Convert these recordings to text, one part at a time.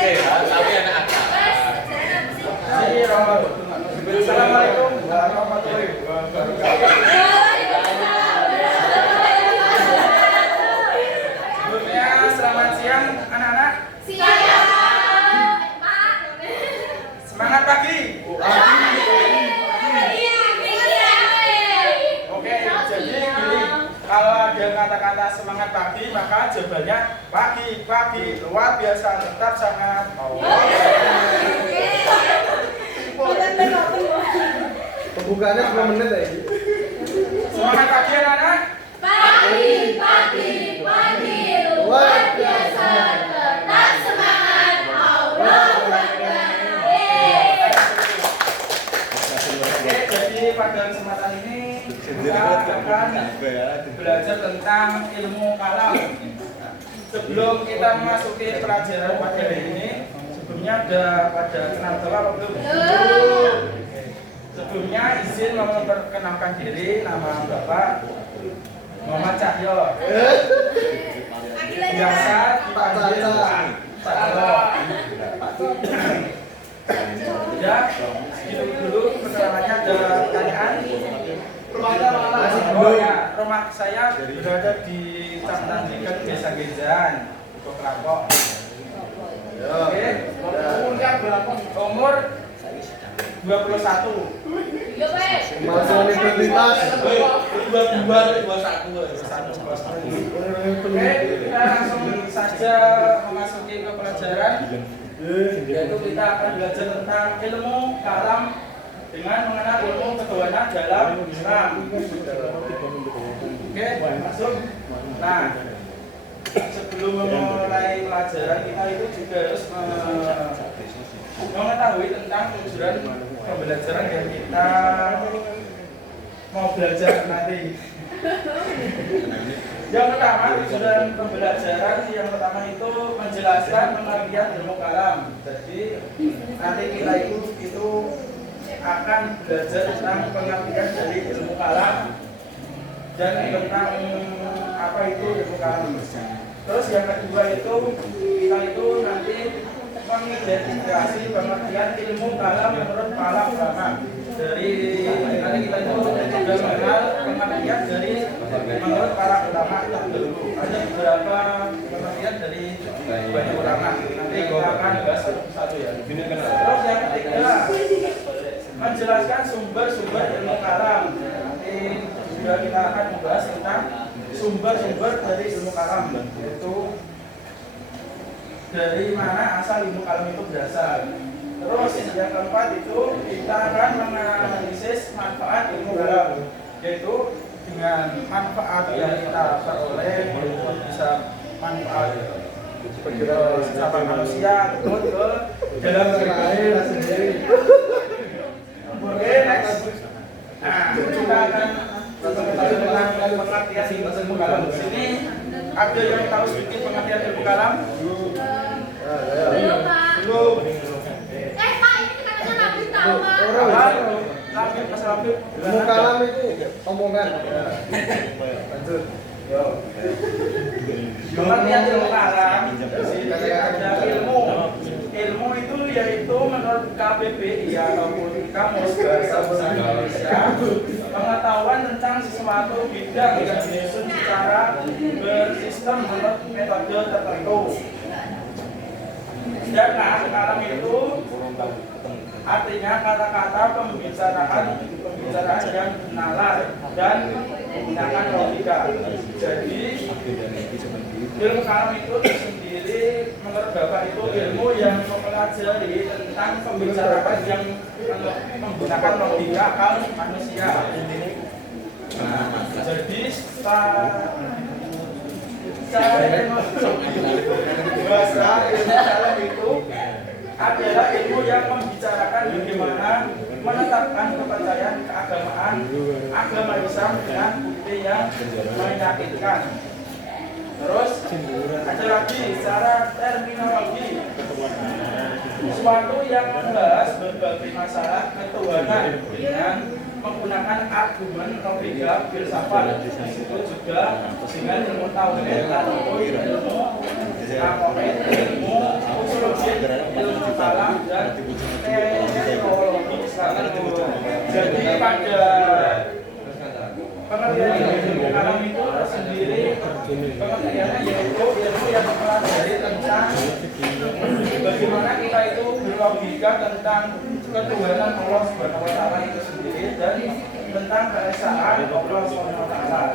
Sehat tapi anak akal. Assalamualaikum warahmatullahi wabarakatuh. Sebelumnya selamat siang anak-anak. Semangat pagi. Oke, jadi gini, kalau ada kata-kata semangat pagi maka jawabannya pagi luar biasa tetap sangat. Pembukaannya 10 menit ya. Semangat pagi anak-anak. Pagi, luar biasa, tetap semangat, Allahu Akbar. Oke, jadi pada kesempatan ini kita akan belajar tentang ilmu kalam. Sebelum kita memasuki pelajaran pada hari ini, sebelumnya ada pada kenal apa belum? Sebelumnya izin memperkenalkan diri, nama Bapak Muhammad Cahyo. Biasa dipanggil Pak Cahyo. Ya, segitu dulu perkenalannya. Ada pertanyaan? Oh ya, rumah saya berada di Kecamatan Dekat, Desa Gejan, Kota Kelapok. Oke, umurnya berapa? Umur 21. Masuk universitas. 21. Oke, kita langsung saja memasuki ke pelajaran, yaitu kita akan belajar tentang ilmu kalam dengan mengenal ilmu ketuhanan dalam Islam. Oke, masuk. Nah, sebelum memulai pelajaran kita itu juga harus mengetahui tentang tujuan pembelajaran yang kita mau belajar nanti. Yang pertama, tujuan pembelajaran yang pertama itu menjelaskan pengertian ilmu kalam. Jadi nanti kita itu akan belajar tentang pengertian dari ilmu kalam dan tentang apa itu ilmu kalam. Terus yang kedua itu kita itu nanti mengidentifikasi pengertian ilmu kalam menurut para ulama. Dari nanti kita itu juga mengenal pengertian dari menurut para ulama terdahulu. Ada beberapa pengertian dari banyak ulama. Nanti kita akan bahas satu-satu ya. Terus yang ketiga, menjelaskan sumber-sumber ilmu kalam. Nanti juga kita akan membahas tentang sumber-sumber dari ilmu kalam, yaitu dari mana asal ilmu kalam itu berasal. Terus yang keempat itu kita akan menganalisis manfaat ilmu kalam, yaitu dengan manfaat yang kita peroleh untuk bisa manfaat secara manusia ikut ke dalam berkarya sendiri. Oke, next. Nah, kita akan mengetahui tentang pengertian ilmu kalam. Di sini ada yang tahu sedikit pengertian ilmu kalam? Belum, Pak. Belum. Pak, ini katanya Nabi tahu, Pak. Labib, Mas Labib. Ilmu kalam itu omongan. Lanjut. Pengertian ilmu kalam, di sini ada ilmu. Ilmu itu yaitu menurut KBBI ataupun Kamus Bahasa Indonesia, pengetahuan tentang sesuatu bidang yang disusun secara bersistem menurut metode tertentu. Sedangkan kalam itu artinya kata-kata pembicaraan yang nalar dan menggunakan logika. Jadi ilmu kalam itu sendiri menurut Bapak itu ilmu yang mempelajari tentang pembicaraan yang menggunakan logika akal manusia. Nah, jadi secara bahasa ilmu kalam itu adalah ilmu yang membicarakan bagaimana menetapkan kepercayaan keagamaan agama Islam dengan bukti yang meyakinkan. Terus ada lagi secara terminologi, suatu yang membahas berbagai masalah ketuhanan dengan menggunakan argumen, logika, filsafat, disebut juga dengan ilmu tauhid ataupun ilmu aqaid, ilmu usulul, ilmu kalam dan teologi Islam. Jadi pada pengertian ilmu kalam itu tersendiri, pengertiannya yaitu ilmu yang mempelajari tentang bagaimana kita itu berlogika tentang ketuhanan Allah Subhanahu wa taala itu sendiri dan tentang keesaan Allah Subhanahu wa taala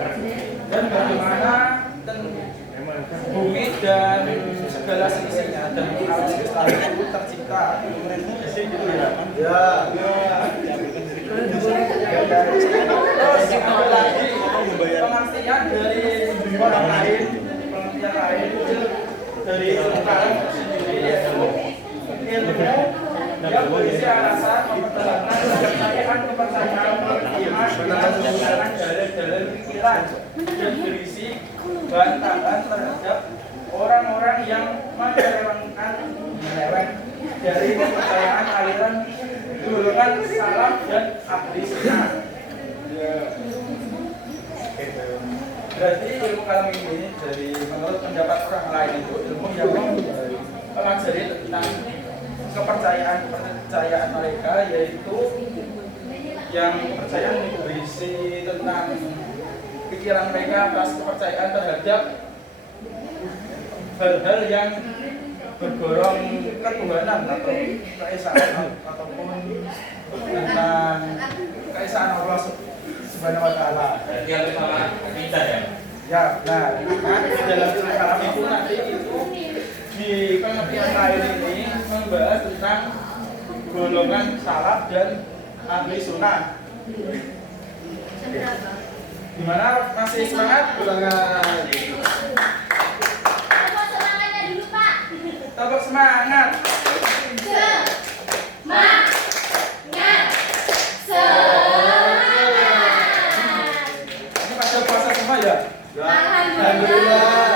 dan bagaimana bumi dan segala seisinya dan alam semesta itu tercipta. Jadi gitu ya. Terus ada lagi pengertian dari orang lain, pengertian lain dari ilmu kalam sendiri yaitu ilmu yang berisi alasan mempertahankan kepercayaan iman dengan dalil-dalil pikiran dan berisi bantahan terhadap orang-orang yang menyelewengkan dari kepercayaan aliran golongan salaf dan ahli sunnah. Berarti ilmu kalam ini dari menurut pendapat orang lain itu ilmu yang mempelajari tentang kepercayaan mereka, yaitu yang kepercayaan berisi tentang pikiran mereka atas kepercayaan terhadap hal-hal yang bergolong ketuhanan atau keesaan ataupun tentang keesaan Allah Subhanahu wa taala. Berarti harus sama kita ya. Ya, nah, dalam ilmu kalam itu nanti itu di pengertian lain ini membahas tentang golongan salaf dan ahli sunnah. Gimana? Masih semangat? Ulangan. Tepuk semangatnya dulu, Pak. Tepuk semangat. Semangat. Ini pada puasa semua ya? Alhamdulillah.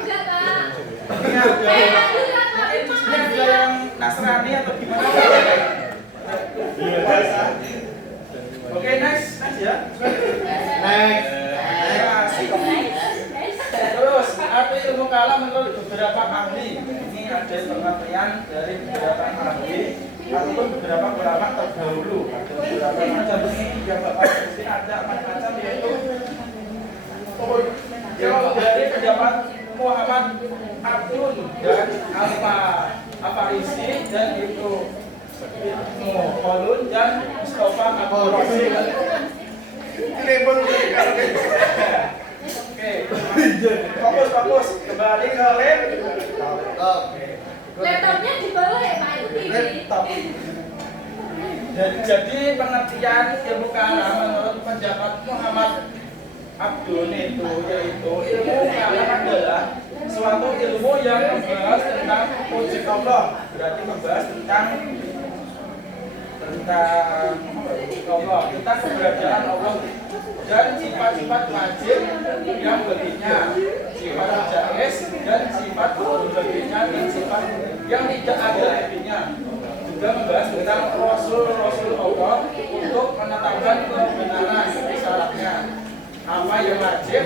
Juga, Pak. Ingat ya. Alhamdulillah, Pak. Ini di sini ada yang Nasrani atau gimana? Puasa. Oke, next ya. Next. Ya, terus arti ilmu kalam menurut beberapa ahli. Ini ada pengertian dari beberapa ahli ataupun beberapa ulama terdahulu. Ada beberapa macam ini yang bapak di sini ada macam yaitu kalau dari pendapat Muhammad Abdul dan Al-Farisi dan itu Khalun dan Mustafa Abdul Rasul. Oke, fokus kembali ke laptop. Laptopnya di bawah ya, Pak. Itu TV. Laptop. Jadi pengertian ilmu kalam menurut pendapat Muhammad Abdul itu yaitu ilmu kalam adalah suatu ilmu yang membahas tentang wujud Allah, berarti membahas tentang Allah, tentang keberadaan Allah dan sifat-sifat wajib yang baginya, sifat jaiz dan sifat baginya dan sifat yang tidak ada baginya. Juga membahas tentang Rasul Allah untuk menetapkan kebenaran risalahnya. Apa yang wajib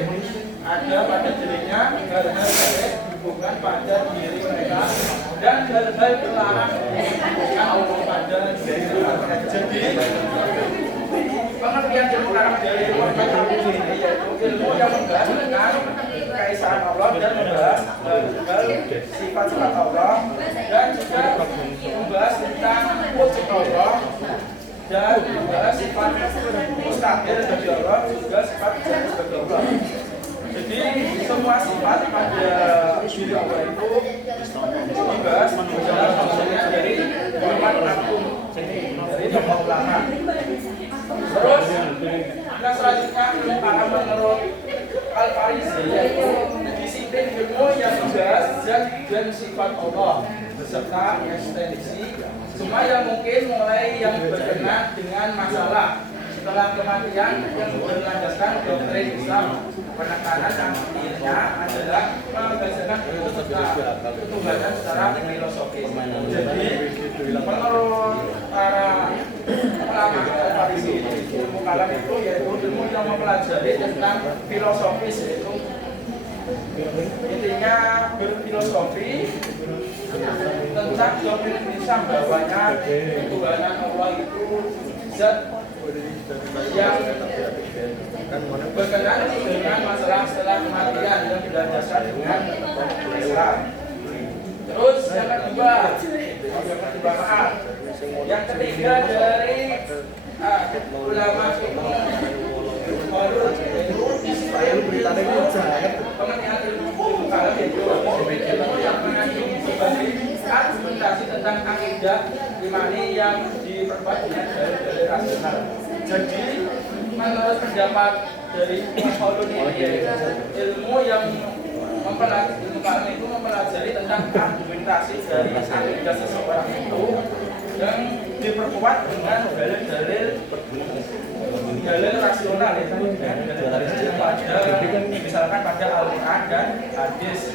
ada pada dirinya, hal-hal baik bukan pada diri mereka, dan hal-hal terlarang bukan Allah pada diri mereka. Jadi pengertian ilmu kalam dari Muhammad Abdul ini yaitu ilmu yang membahas tentang keesaan Allah dan membahas sifat-sifat Allah dan juga membahas tentang wujud Allah dan membahas sifat mustaqil bagi Allah juga sifat jaiz bagi Allah. Jadi semua sifat pada diri Allah itu dibahas dalam maksudnya dari Muhammad Abdul dari tokoh ulama. Terus yang selanjutnya ilmu kalam menurut Al-Farisi yaitu disiplin ilmu yang membahas zat dan sifat Allah beserta eksistensi semua yang mungkin mulai yang berkenaan dengan masalah setelah kematian yang berlandaskan doktrin Islam. Penekanan yang intinya adalah membahasakan ketuhanan secara filosofis. Jadi menurut para ulama Al-Farisi ilmu kalam itu yaitu ilmu yang mempelajari tentang filosofis, yaitu intinya berfilosofi tentang doktrin Islam bahwanya ketuhanan Allah itu zat yang berkenaan dengan masalah setelah kematian yang berdasarkan dengan Islam. Terus yang kedua, yang ketiga dari ulama fiqh pengertian ilmu kalam yaitu ilmu yang mengandung sebagai argumentasi tentang akidah imani yang diperbuat dengan dalil rasional. Jadi menurut pendapat dari Al-Qaulun ini, ilmu yang ilmu kalam itu mempelajari tentang argumentasi dari akidah seseorang itu yang diperkuat dengan dalil-dalil rasional, itu dalil pada misalkan pada Al-Quran dan hadis.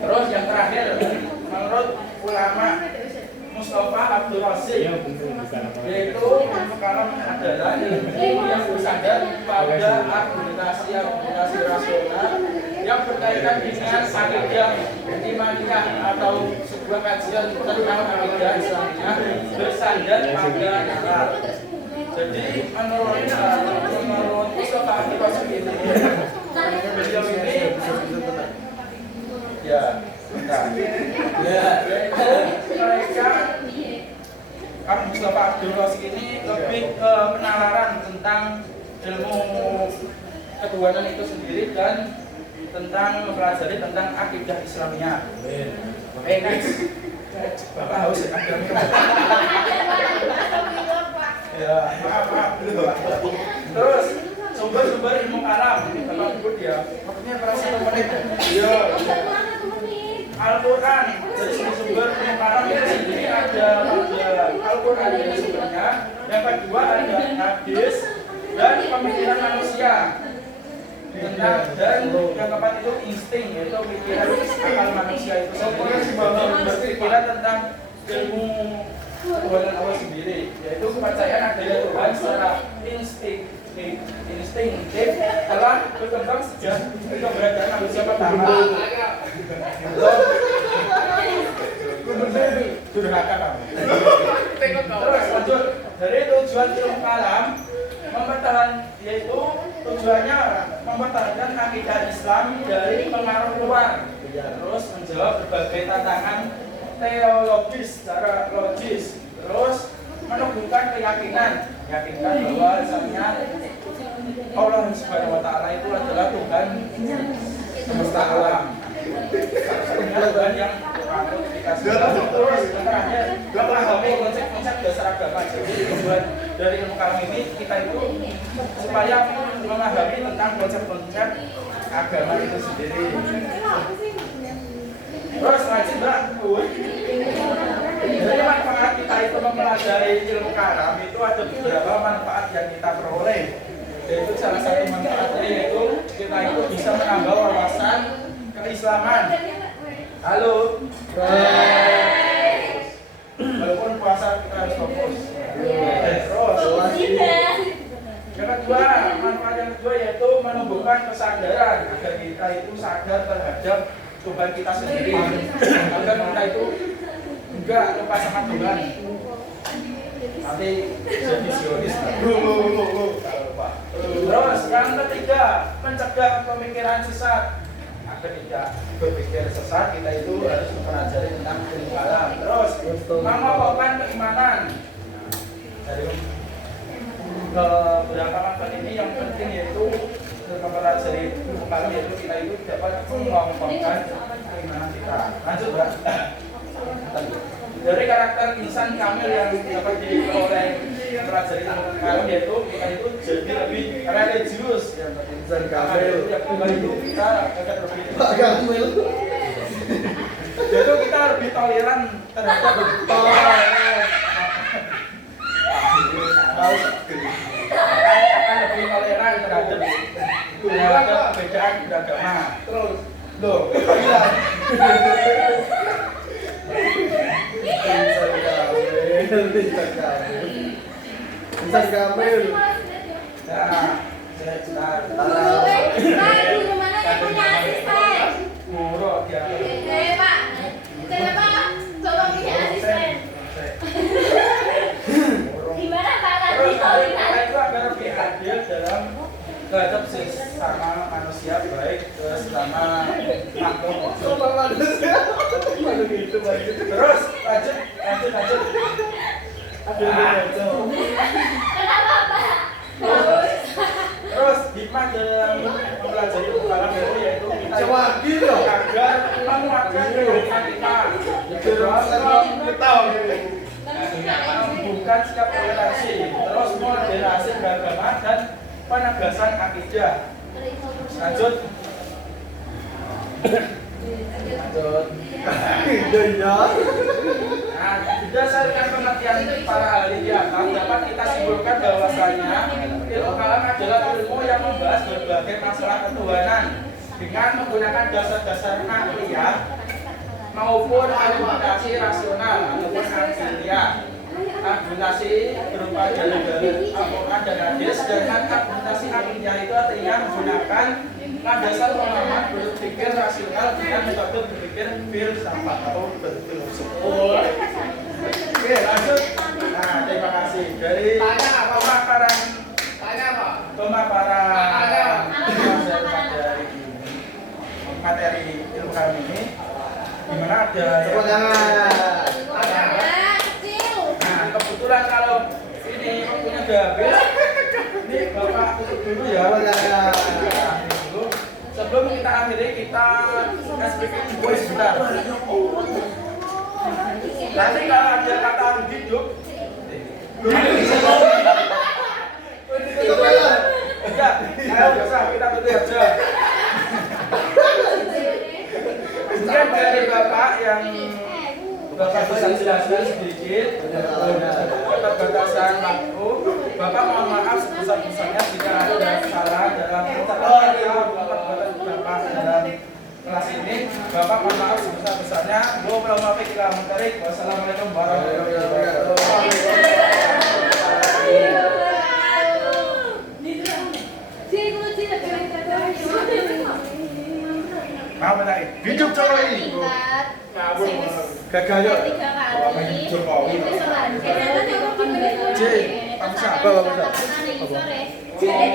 Terus yang terakhir, menurut ulama Mustafa Abdul Rasid, yaitu ilmu kalam adalah ilmu yang bersandar pada argumentasi rasional yang berkaitan dengan akidah imaniyah atau sebuah kajian tentang akidah Islamiyah bersandar pada nalar. Jadi menurut Mustafa Abdul Rasid ini, beliau ini mereka Mustafa Abdul Rasid ini lebih ke penalaran tentang ilmu ketuhanan itu sendiri dan tentang mempelajari tentang akidah Islamiyah. Next, Bapak haus ya? Ya, maaf. Terus sumber-sumber ilmu kalam, Bapak sebut ya. Maksudnya perasa menit. Iya. Al-Quran, jadi sumber ilmu kalam itu sendiri ada Al-Quran ini sumbernya. Yang kedua ada hadis dan pemikiran manusia. Dan yang keempat itu insting, yaitu pikiran akal manusia itu berpikiran tentang ilmu Tuhan Allah sendiri, yaitu kepercayaan adanya Tuhan secara instinktif telah berkembang sejak keberadaan manusia pertama. Durhaka kamu. Terus lanjut, dari tujuan ilmu kalam yaitu tujuannya mempertahankan akidah Islam dari pengaruh luar, terus menjawab berbagai tantangan teologis secara logis, terus meneguhkan keyakinan bahwa misalnya Allah Subhanahu wa Ta'ala itu adalah Tuhan semesta alam, Tuhan yang terus terakhir memahami konsep-konsep dasar agama. Jadi tujuan dari ilmu kalam ini kita itu supaya memahami tentang konsep-konsep agama itu sendiri. Terus lanjut Mbak, jadi manfaat kita itu mempelajari ilmu kalam itu ada beberapa manfaat yang kita peroleh. Yaitu salah satu manfaatnya yaitu kita itu bisa menambah wawasan keislaman. Halo. Walaupun puasa kita harus fokus. Terus yang kedua, manfaat yang kedua yaitu menumbuhkan kesadaran agar kita itu sadar terhadap Tuhan kita sendiri, agar kita itu enggak lupa sama Tuhan. Nanti jadi sionis. Terus yang ketiga, mencegah pemikiran sesat. Agar tidak berpikir sesat, kita itu harus mempelajari tentang ilmu kalam. Terus mengokohkan keimanan. Dari beberapa manfaat ini yang penting yaitu mempelajari ilmu kalam, yaitu kita itu dapat mengokohkan keimanan kita. Lanjut Mbak. Dari karakter insan kamil yang dapat diperoleh mempelajari ilmu kalam yaitu kita itu jadi lebih religius. Insan kamil itu kita agak lebih kamil. Jadi kita lebih toleran terhadap akan lebih toleran terhadap perbedaan beragama. Terus loh, Bisa diambil. Nah, sebentar. Guru mana yang punya asisten? Guru dia. Pak, kenapa coba punya asisten? Gimana Pak nanti Terus kalau kita itu agar lebih adil dalam terhadap sesama manusia baik sesama makhluk. Terus lanjut. Kenapa Pak? Bagus. Terus hikmah dalam mempelajari kalam itu yaitu kita Coba gitu. agar menguatkan kehidupan kita. Membuka sikap toleransi, terus moderasi beragama dan penegasan akidah. Lanjut. Iya. Nah, berdasarkan pengertian para ahli di atas dapat kita simpulkan bahwasanya ilmu kalam adalah ilmu yang membahas berbagai masalah ketuhanan dengan menggunakan dasar-dasar akliyah maupun argumentasi rasional ataupun akliyah. Argumentasi berupa dalil-dalil Al-Quran dan hadis, dan argumentasi akliyah itu artinya menggunakan landasan pemahaman berpikir rasional dengan metode berpikir filsafat atau berfilosof. Oke, lanjut. Nah, terima kasih dari pemaparan materi ilmu kami ini, dimana ada Tepuk tangan. nah, kebetulan kalau ini waktunya udah habis, ini Bapak tutup dulu ya. Dulu. Sebelum kita akhiri, kita speaking voice sebentar. Nanti kalau ada kata hidup, enggak, ayo usah kita tutup aja. Kemudian dari Bapak yang Bapak bisa jelaskan sedikit keterbatasan waktu. Bapak mohon maaf sebesar-besarnya jika ada salah dalam keterbatasan Bapak dalam kelas ini. Bapak mohon maaf sebesar-besarnya. Wassalamualaikum warahmatullahi wabarakatuh. Hidup cowok ini. Gagal yuk. Jadi,